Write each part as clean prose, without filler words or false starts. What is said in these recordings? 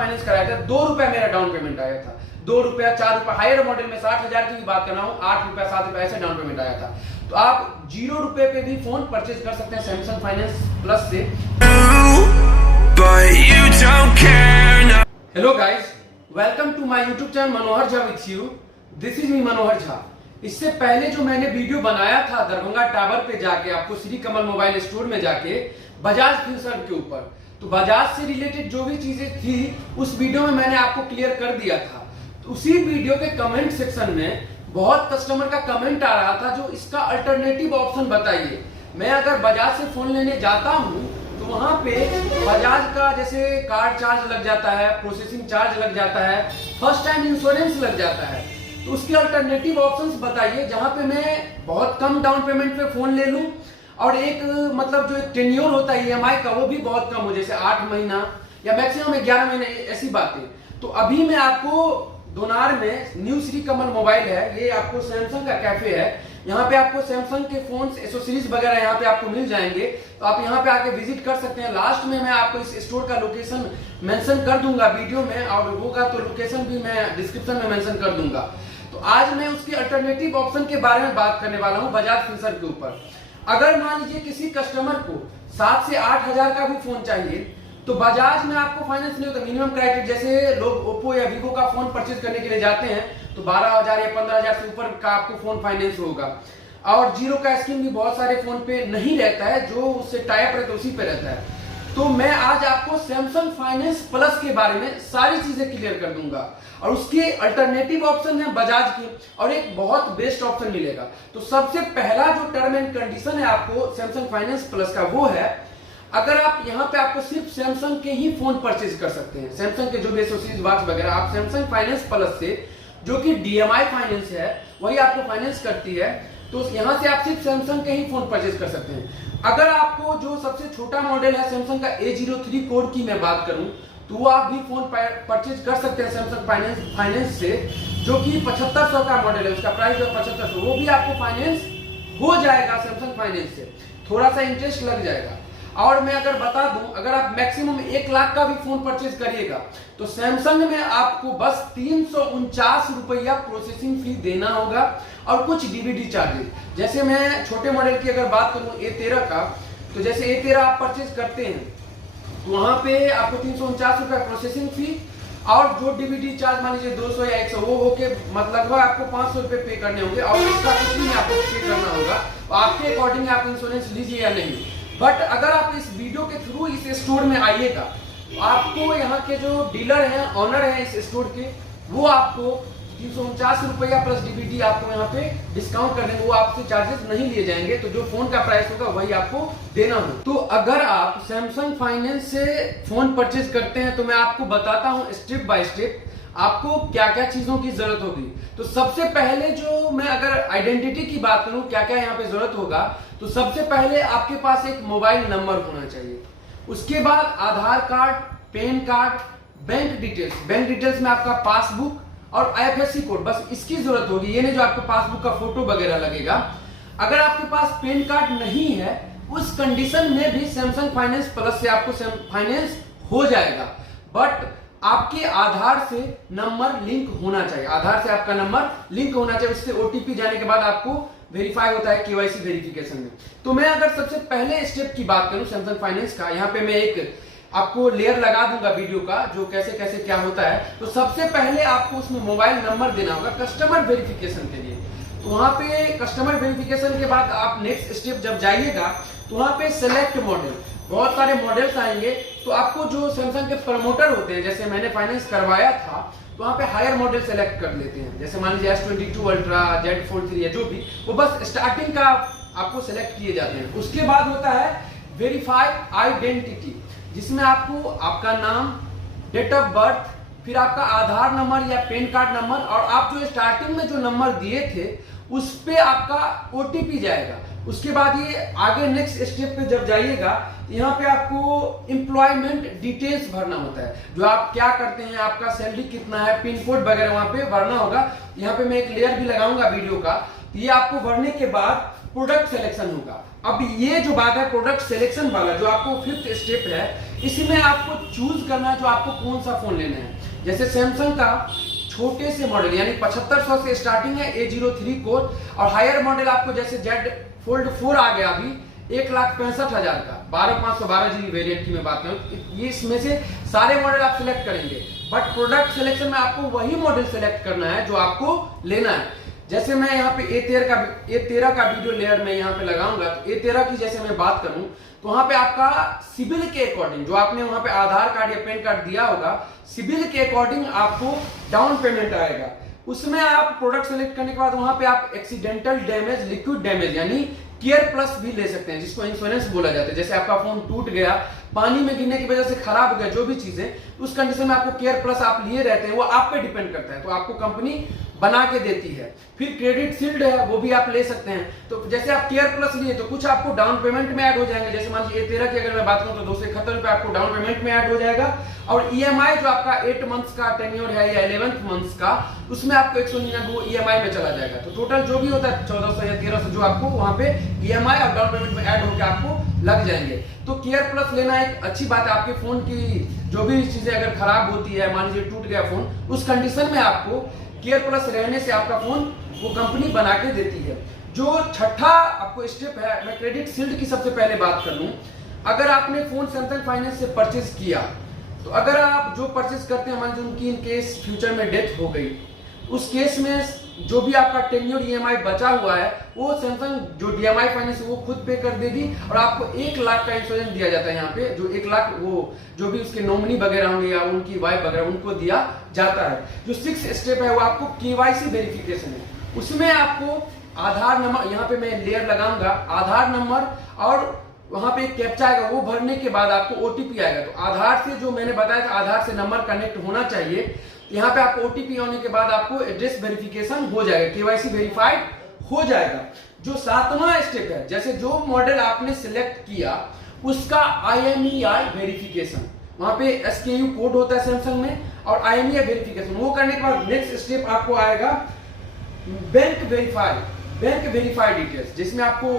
Finance कराया था, 2 रुपया मेरा डाउन पेमेंट आया था। 2 रुपया, 4 रुपया, हायर मॉडल में 60,000 की भी बात कर रहा हूँ, 8 रुपया, 7 रुपया ऐसे डाउन पेमेंट आया था। तो आप 0 रुपए पे भी फोन परचेज कर सकते हैं सैमसंग फाइनेंस प्लस से। Hello guys, welcome to my YouTube channel Manohar Jha with you. This is me Manohar Jha. इससे पहले जो मैंने वीडियो बनाया था दरभंगा टावर पे जाके, आपको श्री कमल मोबाइल स्टोर में जाके बजाज फिनसर्व के ऊपर, तो बजाज से रिलेटेड जो भी चीजें थी उस वीडियो में मैंने आपको क्लियर कर दिया था। तो उसी वीडियो के कमेंट सेक्शन में बहुत कस्टमर का कमेंट आ रहा था जो इसका अल्टरनेटिव ऑप्शन बताइए। मैं अगर बजाज से फोन लेने जाता हूं तो वहां पे बजाज का जैसे कार्ड चार्ज लग जाता है, प्रोसेसिंग चार्ज लग जाता है, फर्स्ट टाइम इंश्योरेंस लग जाता है। तो उसके अल्टरनेटिव ऑप्शंस बताइए जहां पे मैं बहुत कम डाउन पेमेंट पे फोन ले लूं और एक मतलब जो एक टेन्योर होता है ईएमआई का वो भी बहुत कम हो, जैसे 8 महीना या मैक्सिमम 11 महीने, ऐसी बातें। तो अभी मैं आपको दोनार में न्यू श्री कमल मोबाइल है, ये आपको सैमसंग का कैफे है। यहाँ पे आपको सैमसंग के फोन एसोसीरीज वगैरह यहाँ पे आपको मिल जाएंगे, तो आप यहाँ पे आके विजिट कर सकते हैं। लास्ट में मैं आपको इस स्टोर का लोकेशन मेंशन कर दूंगा वीडियो में, और होगा तो लोकेशन भी मैं डिस्क्रिप्शन में मेंशन कर दूंगा। तो आज मैं उसके अल्टरनेटिव ऑप्शन के बारे में बात करने वाला हूँ बजाज फिनसर्व के ऊपर। अगर मान लीजिए किसी कस्टमर को 7 से 8 हजार का भी फोन चाहिए तो बजाज में आपको फाइनेंस नहीं होता। मिनिमम क्राइटेरिया, जैसे लोग ओप्पो या वीवो का फोन परचेज करने के लिए जाते हैं तो 12,000 या 15,000 से ऊपर का आपको फोन फाइनेंस होगा। और जीरो का स्कीम भी बहुत सारे फोन पे नहीं रहता है, जो उससे टाइप रहता है उसी पे रहता है। तो मैं आज आपको सैमसंग फाइनेंस प्लस के बारे में सारी चीजें क्लियर कर दूंगा, और उसके अल्टरनेटिव ऑप्शन है बजाज के, और एक बहुत बेस्ट ऑप्शन मिलेगा। तो सबसे पहला जो टर्म एंड कंडीशन है आपको सैमसंग फाइनेंस प्लस का, वो है अगर आप यहाँ पे आपको सिर्फ सैमसंग के ही फोन परचेज कर सकते हैं, सैमसंग के जो भी एसोसीरीज वॉच वगैरह, आप सैमसंग फाइनेंस प्लस से, जो कि डीएमआई फाइनेंस है वही आपको फाइनेंस करती है, तो यहाँ से आप सिर्फ सैमसंग के ही फोन परचेज कर सकते हैं। अगर आपको जो सबसे छोटा मॉडल है सैमसंग का A03 कोर की मैं बात करूं तो वो आप भी फोन परचेज कर सकते हैं सैमसंग फाइनेंस से, जो कि 7500 का मॉडल है, उसका प्राइस है 7500। वो भी आपको फाइनेंस हो जाएगा सैमसंग फाइनेंस से, थोड़ा सा इंटरेस्ट लग जाएगा। और मैं अगर बता दूं, अगर आप मैक्सिमम 1 लाख का भी फोन परचेज करिएगा तो सैमसंग में आपको बस 349 रुपया प्रोसेसिंग फी देना होगा और कुछ डीबीडी चार्जेस। जैसे मैं छोटे मॉडल की अगर बात करूं A13 का, तो जैसे A13 आप परचेज करते हैं तो वहां पे आपको 349 रुपया प्रोसेसिंग फी और जो डीबीडी चार्ज मान लीजिए 200 या 100, वो होके मतलब आपको 500 रुपए पे करने होंगे, और इसका कुछ नहीं आपको पे करना होगा। तो आपके अकॉर्डिंग आप इंश्योरेंस लीजिए या नहीं। बट अगर आप इस वीडियो के थ्रू इस स्टोर में आइएगा तो आपको यहाँ के जो डीलर हैं, ऑनर हैं इस स्टोर के, वो आपको 349 रुपया प्लस डीबीडी आपको यहाँ पे डिस्काउंट कर देंगे। वो आपसे चार्जेस नहीं लिए जाएंगे, तो जो फोन का प्राइस होगा वही आपको देना हो। तो अगर आप सैमसंग फाइनेंस से फोन परचेज करते हैं तो मैं आपको बताता हूँ स्टेप बाय स्टेप आपको क्या क्या चीजों की जरूरत होगी। तो सबसे पहले जो मैं अगर आइडेंटिटी की बात करूं क्या क्या यहाँ पे जरूरत होगा, तो सबसे पहले आपके पास एक मोबाइल नंबर होना चाहिए। उसके बाद Aadhaar card, PAN card, bank details में आपका पासबुक और IFSC कोड, बस इसकी जरूरत होगी। ये नहीं जो आपके पासबुक का फोटो वगैरह लगेगा। अगर आपके पास पैन कार्ड नहीं है उस कंडीशन में भी सैमसंग फाइनेंस प्लस से आपको फाइनेंस हो जाएगा, बट आपके आधार से नंबर लिंक होना चाहिए। आधार से आपका नंबर लिंक होना चाहिए, उससे OTP जाने के बाद आपको वेरीफाई होता है KYC वेरिफिकेशन में। तो मैं अगर सबसे पहले स्टेप की बात करूं सैमसंग फाइनेंस का, यहाँ पे मैं एक आपको लेयर लगा दूंगा वीडियो का जो कैसे कैसे क्या होता है। तो सबसे पहले आपको उसमें मोबाइल नंबर देना होगा कस्टमर वेरिफिकेशन के लिए। तो वहां पे कस्टमर वेरिफिकेशन के बाद आप नेक्स्ट स्टेप जब जाइएगा तो वहां पे सेलेक्ट मॉडल, बहुत सारे मॉडल्स आएंगे। तो आपको जो सैमसंग के प्रमोटर होते हैं, जैसे मैंने फाइनेंस करवाया था, तो वहां पे हायर मॉडल सेलेक्ट कर लेते हैं। जैसे मान लीजिए S22 अल्ट्रा, Z43 है, जो भी, वो बस स्टार्टिंग का आपको सेलेक्ट किए जाते हैं। उसके बाद होता है वेरीफाइड आइडेंटिटी, जिसमें आपको आपका नाम, डेट ऑफ बर्थ, फिर आपका आधार नंबर या पैन कार्ड नंबर, और आप जो स्टार्टिंग में जो नंबर दिए थे उस पे आपका OTP जाएगा। उसके बाद ये आगे नेक्स्ट स्टेप पे जब जाइएगा यहाँ पे आपको एम्प्लॉयमेंट डिटेल्स भरना होता है, जो आप क्या करते हैं, आपका सैलरी कितना है, पिन कोड वगैरह वहां पे भरना होगा। यहाँ पे मैं एक लेयर भी लगाऊंगा वीडियो का। ये आपको भरने के बाद प्रोडक्ट सिलेक्शन होगा। अब ये जो बात है प्रोडक्ट सिलेक्शन वाला, जो आपको 5th स्टेप है, इसमें आपको चूज करना है जो आपको कौन सा फोन लेना है। जैसे सैमसंग का छोटे से मॉडल यानी 7500 से स्टार्टिंग है A03 कोर, और हायर मॉडल आपको जैसे Z Fold 4 आ गया अभी 1,65,000 का 12512 GB वेरिएंट की मैं बात करूं, ये इसमें से सारे मॉडल आप सिलेक्ट करेंगे, बट प्रोडक्ट सिलेक्शन में आपको वही मॉडल सिलेक्ट करना है जो आपको लेना है। जैसे मैं यहाँ पे A13 का वीडियो लेयर में यहाँ पे लगाऊंगा, तो A13 की जैसे मैं बात करूं तो वहां पे आपका सिबिल के अकॉर्डिंग जो आपने वहां पे आधार कार्ड या पैन कार्ड दिया होगा, सिबिल के अकॉर्डिंग आपको डाउन पेमेंट आएगा। उसमें आप प्रोडक्ट सेलेक्ट करने के बाद वहां पे आप एक्सीडेंटल डैमेज, लिक्विड डैमेज यानी केयर प्लस भी ले सकते हैं, जिसको इंश्योरेंस बोला जाता है। जैसे आपका फोन टूट गया, पानी में गिरने की वजह से खराब हो गया, जो भी चीजें, उस कंडीशन में आपको केयर प्लस आप लिए रहते हैं, वो आप पे डिपेंड करता है, तो आपको कंपनी बना के देती है। फिर क्रेडिट शील्ड है, वो भी आप ले सकते हैं। तो जैसे आप केयर प्लस लिए तो कुछ आपको डाउन पेमेंट में ऐड हो जाएंगे। जैसे मान लीजिए A13 की अगर मैं बात करूं तो 271 रुपए आपको डाउन पेमेंट में ऐड हो जाएगा, और EMI जो आपका 8 मंथ्स का टेन्योर है या 11 मंथ्स का, उसमें आपको 199 EMI में चला जाएगा। तो टोटल जो भी होता है 1400 या 1300 जो आपको वहां पे EMI और डाउन पेमेंट में ऐड होकर आपको लग जाएंगे। तो केयर प्लस लेना एक अच्छी बात है। आपके फोन की जो भी चीजें अगर खराब होती है, मान लीजिए टूट गया फोन, उस कंडीशन में आपको केयर प्लस रहने से आपका फोन वो कंपनी बना के देती है। जो छठा आपको स्टेप है, मैं क्रेडिट शील्ड की सबसे पहले बात कर लूं। अगर आपने फोन सैमसंग फाइनेंस से परचेज किया, तो अगर आप जो परचेज करते हैं, मान लीजिए उनकी इन केस फ्यूचर में डेथ हो गई, उस केस में जो भी आपका टेन्योर EMI बचा हुआ है, वो सैमसंग जो DMI फाइनेंस वो खुद पे कर देगी, और आपको 1 लाख का इंश्योरेंस दिया जाता है। यहाँ पे जो 1 लाख वो जो भी उसके नॉमिनी वगैरह होंगे या उनकी वाइफ वगैरह, उनको दिया जाता है। जो 6 स्टेप है वो आपको KYC वेरिफिकेशन है। उसमें आपको आधार नंबर, यहाँ पे मैं लेयर लगाऊंगा, आधार नंबर और वहां पे एक कैप्चा आएगा, वो भरने के बाद आपको OTP आएगा। तो आधार से जो मैंने बताया था, आधार से नंबर कनेक्ट होना चाहिए। यहाँ पे आपको OTP आने के बाद आपको एड्रेस वेरिफिकेशन हो जाएगा, KYC वेरीफाइड हो जाएगा। जो 7वां स्टेप है, जैसे जो मॉडल आपने सिलेक्ट किया उसका IMEI वेरिफिकेशन, वहां पे SKU कोड होता है सैमसंग में, और IMEI वेरिफिकेशन वो करने के बाद नेक्स्ट स्टेप आपको आएगा बैंक वेरीफाइड डिटेल्स, जिसमें आपको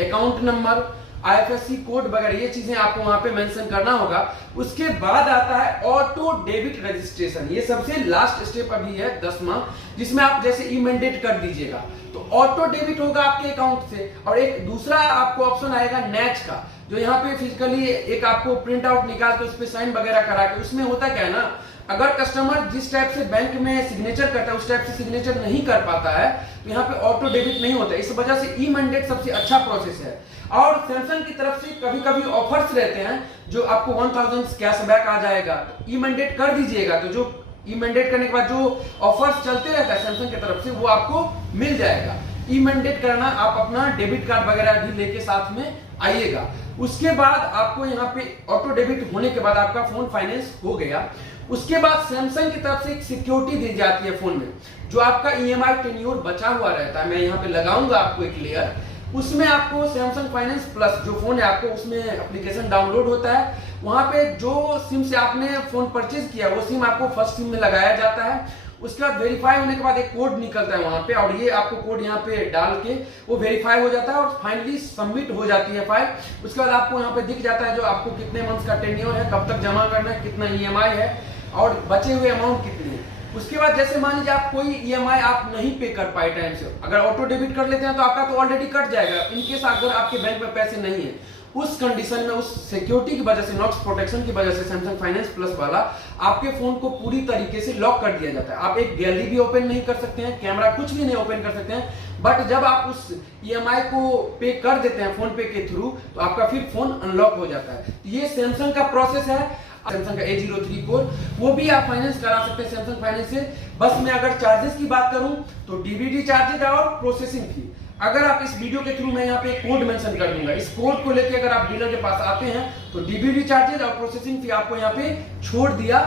अकाउंट नंबर, IFSC कोड वगैरह ये चीजें आपको वहां पे मेंशन करना होगा। उसके बाद आता है ऑटो डेबिट रजिस्ट्रेशन, ये सबसे लास्ट स्टेप अभी है 10वां, जिसमें आप जैसे ई-मैंडेट कर दीजिएगा तो ऑटो डेबिट होगा आपके अकाउंट से। और एक दूसरा आपको ऑप्शन आएगा नैच का, जो यहाँ पे फिजिकली एक आपको प्रिंट आउट निकाल के उस पर साइन वगैरह करा के, उसमें होता क्या है ना, अगर कस्टमर जिस टाइप से बैंक में सिग्नेचर करता है उस टाइप से सिग्नेचर नहीं कर पाता है, तो यहाँ पे ऑटो डेबिट नहीं होता। इस वजह से ई-मैंडेट सबसे अच्छा प्रोसेस है। और सैमसंग की तरफ से कभी कभी ऑफर्स रहते हैं, जो आपको 1000 कैशबैक आ जाएगा, तो ई-मैंडेट कर दीजिएगा। तो जो ई-मैंडेट करने के बाद जो ऑफर्स चलते रहता है सैमसंग की तरफ से, वो आपको मिल जाएगा। ई-मैंडेट करना, आप अपना डेबिट कार्ड वगैरह भी लेके साथ में आइएगा। उसके बाद आपको यहाँ पे ऑटो डेबिट होने के बाद आपका फोन फाइनेंस हो गया। उसके बाद सैमसंग की तरफ से एक सिक्योरिटी दी जाती है फोन में, जो आपका EMI टेन्योर बचा हुआ रहता है। मैं यहाँ पे लगाऊंगा आपको एक लेयर, उसमें आपको सैमसंग फाइनेंस प्लस जो फोन है आपको उसमें एप्लीकेशन डाउनलोड होता है। वहां पे जो सिम से आपने फोन परचेज किया वो सिम आपको फर्स्ट सिम में लगाया जाता है। उसके बाद वेरीफाई होने के बाद एक कोड निकलता है वहां पे, और ये आपको कोड यहाँ पे डाल के वो वेरीफाई हो जाता है और फाइनली सबमिट हो जाती है फाइल। उसके बाद आपको यहाँ पे दिख जाता है जो आपको कितने मंथ का टेन्योर है, कब तक जमा करना है, कितना EMI है और बचे हुए अमाउंट कितनी है। उसके बाद जैसे मान लीजिए आप कोई EMI आप नहीं पे कर पाए टाइम से, अगर ऑटो डेबिट कर लेते हैं तो आपका तो ऑलरेडी कट जाएगा। इनकेस अगर आपके बैंक में पैसे नहीं है, उस कंडीशन में उस सिक्योरिटी की वजह से, नॉक्स प्रोटेक्शन की वजह से सैमसंग फाइनेंस प्लस वाला आपके फोन को पूरी तरीके से लॉक कर दिया जाता है। आप एक गैलरी भी ओपन नहीं कर सकते हैं, कैमरा कुछ भी नहीं ओपन कर सकते हैं। बट जब आप उस EMI को पे कर देते हैं फोन पे के थ्रू, तो आपका फिर फोन अनलॉक हो जाता है। ये सैमसंग का प्रोसेस है। सैमसंग का A03 कोर वो भी आप फाइनेंस करा सकते हैं सैमसंग फाइनेंस से। बस मैं अगर चार्जेस की बात करूं तो DVD चार्जेस और प्रोसेसिंग फी, अगर आप इस वीडियो के थ्रू मैं यहाँ पे कोड मेंशन कर दूंगा, इस कोड को लेके अगर आप डीलर के पास आते हैं तो DVD चार्जेस और प्रोसेसिंग फी आपको यहाँ पे छोड़ दिया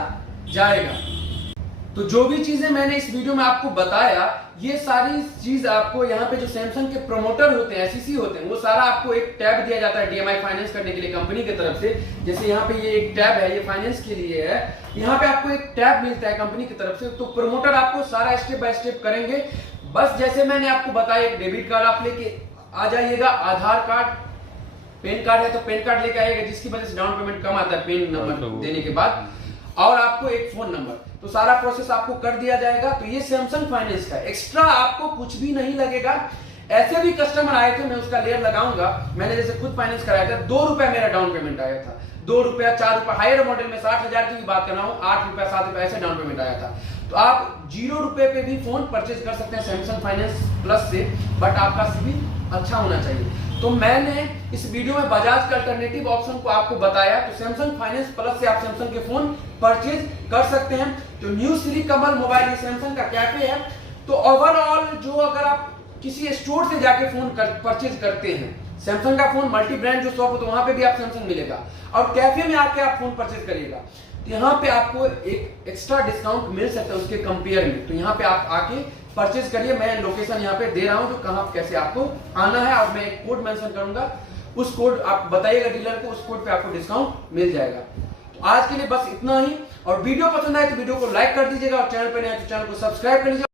जाएगा। तो जो भी चीजें मैंने इस वीडियो में आपको बताया, ये सारी चीज आपको यहाँ पे जो सैमसंग के प्रमोटर होते हैं, SEC होते हैं, वो सारा आपको एक टैब दिया जाता है DMI फाइनेंस करने के लिए कंपनी की तरफ से। जैसे यहाँ पे ये एक टैब है, ये फाइनेंस के लिए है, यहाँ पे आपको एक टैब मिलता है कंपनी की तरफ से। तो प्रमोटर आपको सारा स्टेप बाय स्टेप करेंगे। बस जैसे मैंने आपको बताया, एक डेबिट कार्ड आप लेके आ जाइएगा, आधार कार्ड, पैन कार्ड है तो पैन कार्ड लेके आइएगा, जिसकी वजह से डाउन पेमेंट कम आता है पैन नंबर देने के बाद, और आपको एक फोन नंबर, तो सारा प्रोसेस आपको कर दिया जाएगा। तो ये सैमसंग फाइनेंस का एक्स्ट्रा आपको कुछ भी नहीं लगेगा। ऐसे भी कस्टमर आए थे, मैं उसका लेयर लगाऊंगा, मैंने जैसे खुद फाइनेंस कराया था, 2 रुपया मेरा डाउन पेमेंट आया था, 2 रुपया 4 रुपया, हायर मॉडल में 60,000 की भी बात कर रहा हूँ, 8 रुपया 7 रुपया ऐसे डाउन पेमेंट आया था। तो आप 0 रुपए पे भी फोन परचेज कर सकते हैं सैमसंग फाइनेंस प्लस से, बट आपका सिविल अच्छा होना चाहिए। तो मैंने इस वीडियो में बजाज का अल्टरनेटिव ऑप्शन को आपको बताया, तो सैमसंग फाइनेंस प्लस से आप सैमसंग के फोन परचेज कर सकते हैं। तो न्यू श्री कमल मोबाइल ये सैमसंग का कैफे है। तो ओवरऑल जो अगर आप किसी स्टोर से जाके फोन परचेज करते हैं, सैमसंग का फोन मल्टी ब्रांड जो शॉप हो तो वहां पे भी आप सैमसंग मिलेगा, और कैफे में आके आप फोन परचेज करिएगा तो यहाँ पे आपको एक एक्स्ट्रा डिस्काउंट मिल सकता है उसके कंपेयर में। तो यहाँ पे आप आके परचेज करिए। मैं लोकेशन यहाँ पे दे रहा हूँ, जो कहाँ कैसे आपको आना है, और मैं एक कोड मेंशन करूंगा, उस कोड आप बताइएगा डीलर को, उस कोड पे आपको डिस्काउंट मिल जाएगा। तो आज के लिए बस इतना ही, और वीडियो पसंद आए तो वीडियो को लाइक कर दीजिएगा, और चैनल पे नए तो चैनल को सब्सक्राइब कर लीजिए।